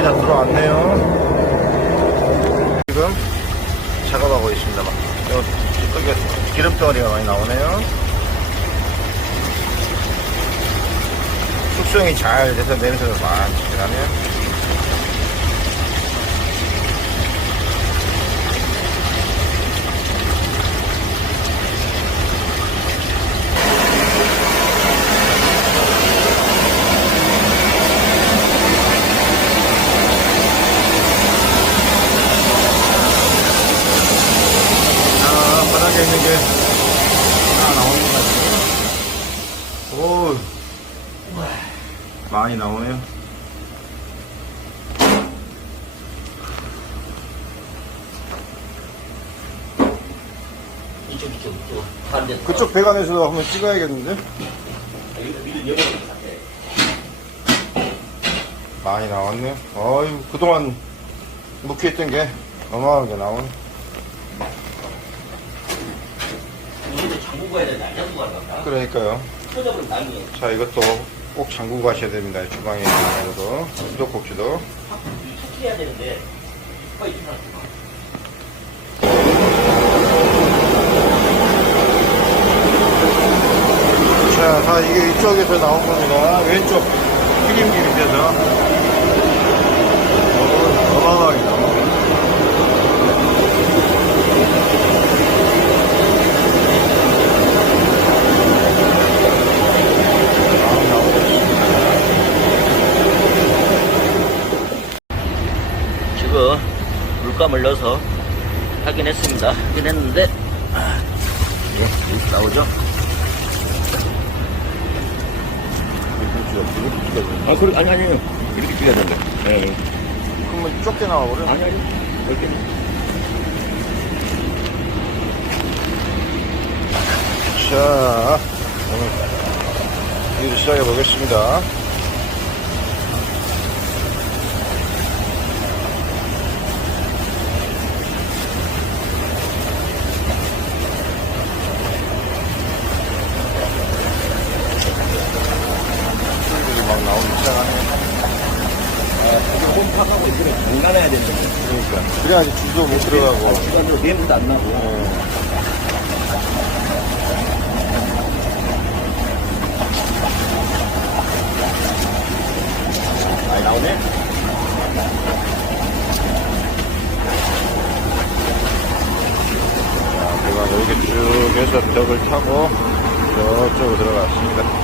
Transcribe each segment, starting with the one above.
물이 다 들어왔네요. 지금 작업하고 있습니다. 막. 여기 기름덩어리가 많이 나오네요. 숙성이 잘 돼서 냄새가 많이 나네요. 이쪽 이쪽 이쪽 반대 그쪽 배관에서도 한번 찍어야겠는데? 상태 많이 나왔네요. 어유 그동안 묵혀있던 게 어마어마하게 나오네. 우리도 장구 가야 되는데 안 장구 가는 건가? 그러니까요. 나중에 자, 이것도 꼭 잠그고 가셔야 됩니다. 주방에 있는 것도. 수도꼭지도. 확 터트려야 되는데 거의 좀 하나 이게 이쪽에서 나온 겁니다. 왼쪽 튀김기 밑에서. 어, 어마어마하게 나오네. 많이 나오고 있습니다. 지금 물감을 넣어서 확인했습니다. 확인했는데 아, 예, 이렇게 나오죠? 아, 그래, 아니, 아니요. 이렇게 찍어야 된다. 네. 그러면 좁게 나와버려. 아니, 아니. 이렇게. 자, 오늘 일을 시작해 보겠습니다. 나오기 시작하네. 이게 홈팍하고 이렇게 장난해야 된다. 그러니까. 그래야지 줄도 못 들어가고. 시간으로 냄새도 안 나고. 어. 많이 나오네? 자, 제가 이렇게 쭉 해서 벽을 타고 저쪽으로 들어갔습니다.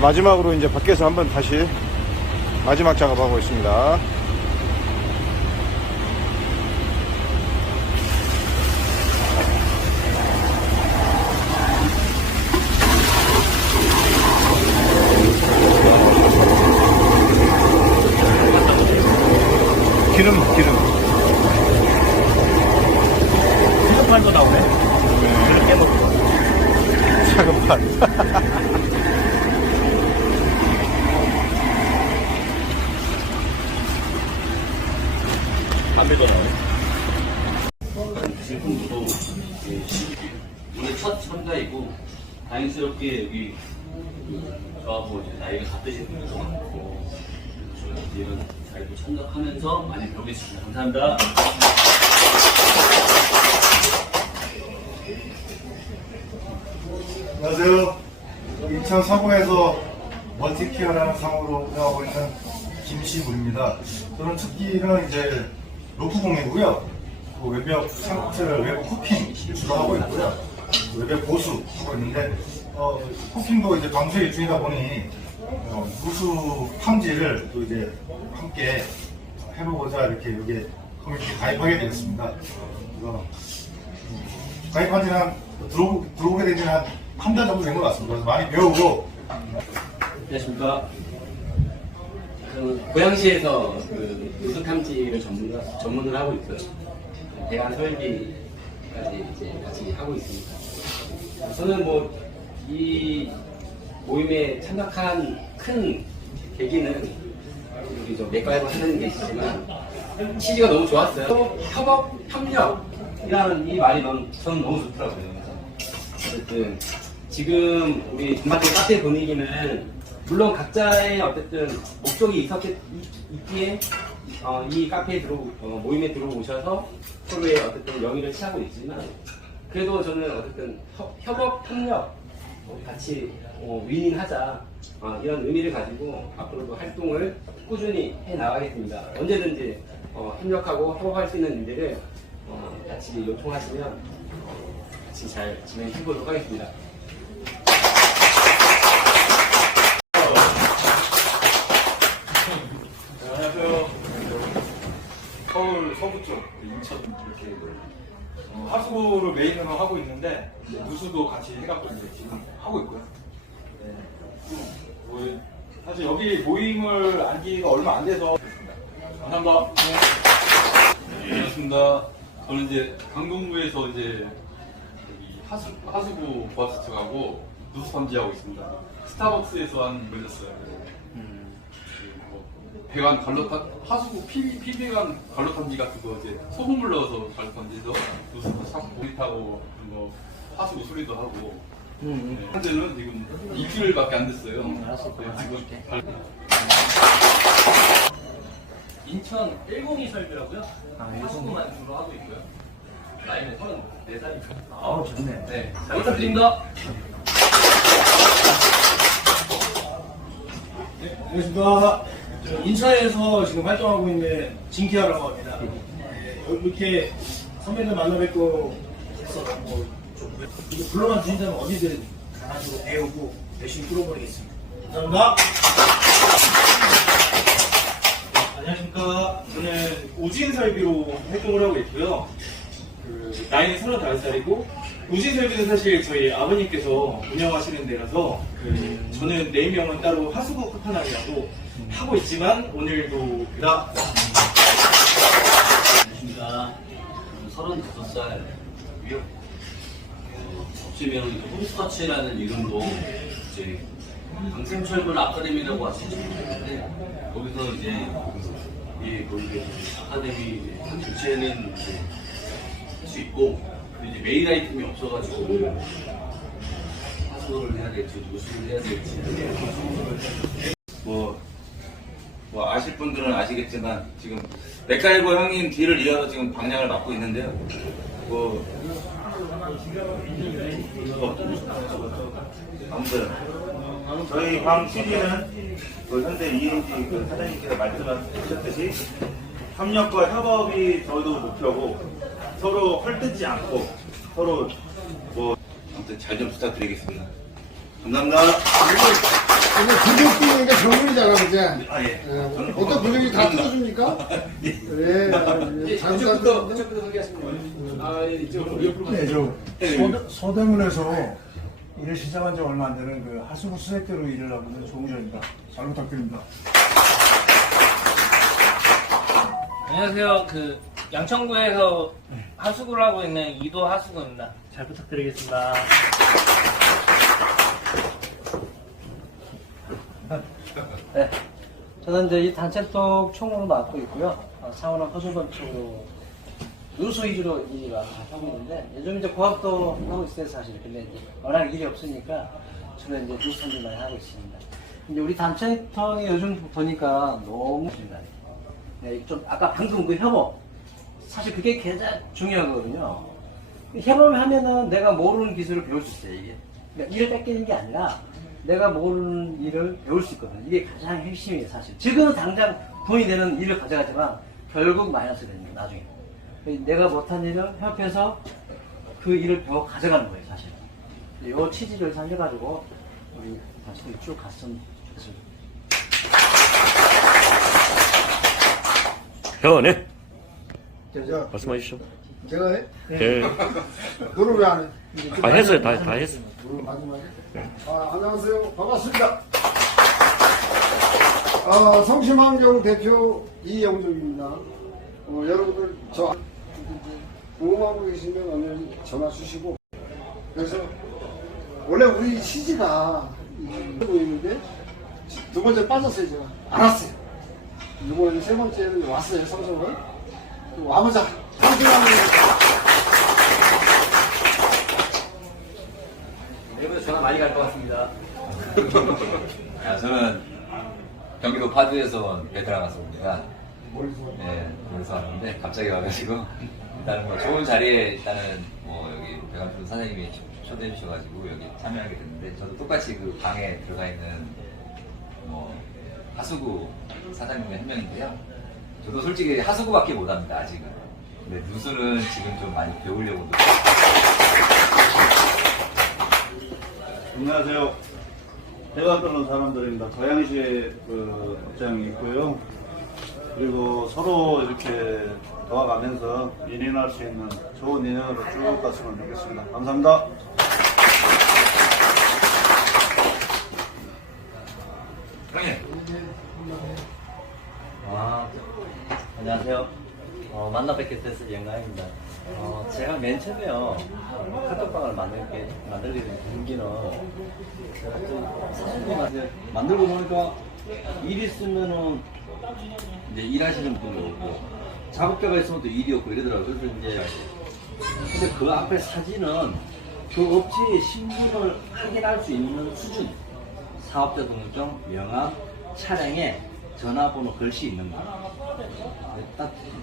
마지막으로 이제 밖에서 한번 다시 마지막 작업하고 있습니다. 기름, 기름. 시급판도 나오네? 그렇게 먹고. 차근판. 질풍도 오늘 첫 참가이고 다행스럽게 여기 저하고 이제 나이가 같으신 분들도 많고 이제는 잘도 참석하면서 많이 배우겠습니다. 감사합니다. 안녕하세요. 인천 서구에서 멀티케어라는 상호로 운영하고 있는 김시물입니다. 저는 특기는 이제 로프 공예고요. 그 외벽 상틀 외부 코팅 주로 하고 있고요. 외벽 보수 하고 있는데 어, 쿠킹도 이제 방수 일중이다 보니 어, 누수 탐지를 또 이제 함께 해보고자 이렇게 여기 커뮤니티 가입하게 되었습니다. 음, 가입한 지는 한, 들어오, 들어오게 된 지는 한 한 달 정도 된 것 같습니다. 그래서 많이 배우고 안녕하십니까. 저는 고양시에서 그 누수 탐지를 전문, 전문을 하고 있고요. 대한 설비까지 이제 같이 하고 있습니다. 저는 뭐 이 모임에 참석한 큰 계기는 우리 저 맥가이버 하는 게 있지만 취지가 너무 좋았어요. 또 협업, 협력이라는 이 말이 너무, 저는 너무 좋더라고요. 어쨌든 지금 우리 전반적인 카페 분위기는 물론 각자의 어쨌든 목적이 있었겠, 있- 있기에 어, 이 카페에 들어 어, 모임에 들어오셔서 서로의 어쨌든 영위를 취하고 있지만 그래도 저는 어쨌든 협- 협업 협력 우리 같이 어, 윈윈하자 어, 이런 의미를 가지고 앞으로도 활동을 꾸준히 해 나가겠습니다. 언제든지 어, 협력하고 협업할 수 있는 일들을 어, 같이 요청하시면 어, 같이 잘 진행해 보도록 하겠습니다. 안녕하세요. 서울 서부 쪽 인천 이렇게 어, 하수구를 메인으로 하고 있는데 누수도 같이 해갖고 이제 지금 하고 있고요. 네. 뭐, 사실 여기 모임을 안기가 얼마 안 돼서 감사합니다. 네, 반갑습니다. 저는 이제 강동구에서 이제 하수, 하수구 보아스 측하고 누수 탐지하고 있습니다. 스타벅스에서 한 걸렸어요. 뭐 배관 갈로 탐 하수구 피, 피배관 갈로 탐지 같은 거 이제 소금물 넣어서 갈로 탐지해서 누수도 찾고 물 타고 뭐 하수구 수리도 하고 네, 현재는 지금 일주일밖에 안 됐어요. 네, 지금 갈- 인천 102 설비라고요? 하수구만 주로 하고 있고요. 나이는 34살입니다. 아우 좋네. 네, 잘 부탁드립니다. 안녕하십니까. 저 인천에서 지금 활동하고 있는 진키아라고 합니다. 네, 이렇게 선배들 만나 뵙고 해서 뭐 좋고요. 이거 불러만 주신다면 어디든 가가지고 배우고 열심히 뚫어버리겠습니다. 감사합니다. 안녕하십니까. 저는 우진 설비로 활동을 하고 있고요. 그, 나이는 35살이고, 우진 설비는 사실 저희 아버님께서 운영하시는 데라서, 그, 저는 네임명은 따로 하수구 끝판왕이라고 하고 있지만, 오늘도 나, 안녕하십니까. 35살이고요. 어, 업체명 홈스터치라는 이름도 이제 강생철군 아카데미라고 아시죠? 네. 거기서 이제 이 거기 아카데미 전체는 이제 할수 있고 이제 메인 아이템이 없어가지고 하수를 해야 될지 누수를 해야 될지 뭐, 뭐 아실 분들은 아시겠지만 지금 맥가이버 형님 뒤를 이어서 지금 방향을 맡고 있는데요. 뭐, 뭐 아무튼 저희 방 취지는 그 현대 ENG 그 사장님께서 말씀하셨듯이 협력과 협업이 저도 목표고 서로 헐뜯지 않고 서로 뭐 아무튼 잘 좀 부탁드리겠습니다. 감사합니다. 이거 부족이니까 전문이잖아, 그지? 아 예. 어, 저는 어떤 부족이 다 뜯어줍니까? 예. 잘 이쪽부터, 부탁드립니다. 이쪽부터 소개하시면 아, 이쪽으로 옆으로 네, 저 서대, 서대 문에서 일을 시작한 지 얼마 안 되는 그 하수구 수색대로 일을 하고 있는 조무현입니다. 잘 부탁드립니다. 안녕하세요. 그 양천구에서 하수구를 하고 있는 이도 하수구입니다. 잘 부탁드리겠습니다. 네, 저는 이제 이 단체 쪽 총으로 맡고 있고요. 어, 상원은 허수범 쪽으로 누수 위주로 일을 하고 있는데 요즘 이제 고압도 하고 있어요 사실. 근데 이제 워낙 일이 없으니까 주로 이제 누수 탐지 많이 하고 있습니다. 이제 우리 단체통이 요즘 보니까 너무 좋습니다. 네, 좀 아까 방금 그 협업 사실 그게 가장 중요하거든요. 협업을 하면은 내가 모르는 기술을 배울 수 있어요 이게. 그러니까 일을 뺏기는 게 아니라 내가 모르는 일을 배울 수 있거든요. 이게 가장 핵심이에요 사실. 지금은 당장 돈이 되는 일을 가져가지만 결국 마이너스 됩니다 나중에. 내가 못한 일을 협회에서 그 일을 배워 가져가는 거예요, 사실. 이 취지를 살려가지고 우리 단체로 쭉 갔으면 좋겠습니다. 회원님 저, 말씀하십시오. 제가 해? 예. 너는 왜안 해? 아 했어요. 다, 다 했어. 오늘 마지막에? 아, 안녕하세요. 반갑습니다. 아, 성심환경 대표 이영종입니다. 어, 여러분들 저거 계시면 언제든 전화 주시고 그래서 원래 우리 CG가 보이는데 두 번째 빠졌어요 제가 알았어요. 이번에 세 번째는 왔어요 성성을 성심환경 내일부터 전화 많이 갈 것 같습니다. 아, 저는 경기도 파주에서 온 베테랑 가수입니다. 네, 그래서 왔는데 갑자기 와가지고 일단은 뭐 좋은 자리에 일단은 뭐 여기 배감필 사장님이 초- 초대해 주셔가지고 여기 참여하게 됐는데 저도 똑같이 그 방에 들어가 있는 뭐 하수구 사장님의 한 명인데요. 저도 솔직히 하수구밖에 못합니다 아직은. 근데 누수는 지금 좀 많이 배우려고 노력. 안녕하세요. 대화 떠는 사람들입니다. 고양시에 그 업장이 있고요. 그리고 서로 이렇게 도와가면서 인연할 수 있는 좋은 인연으로 쭉 갔으면 좋겠습니다. 감사합니다. 형님. 아, 안녕하세요. 어, 만나 뵙게 돼서 영광입니다. 어, 제가 맨 처음에요, 카톡방을 만들게, 만들게 된 동기는, 제가 좀 사진님한테 만들고 보니까 일 있으면은, 이제 일하시는 분이 오고, 작업자가 있으면 또 일이 없고 이러더라고요. 그래서 이제, 근데 그 앞에 사진은 그 업체의 신분을 확인할 수 있는 수준. 사업자 등록증, 명함, 차량에 전화번호 글씨 있는 거.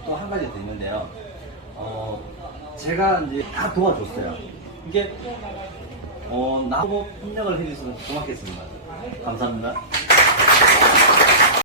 또 한 가지 더 있는데요. 어, 제가 이제 다 도와줬어요. 이게, 어, 나보고 협력을 해주셔서 고맙겠습니다. 감사합니다.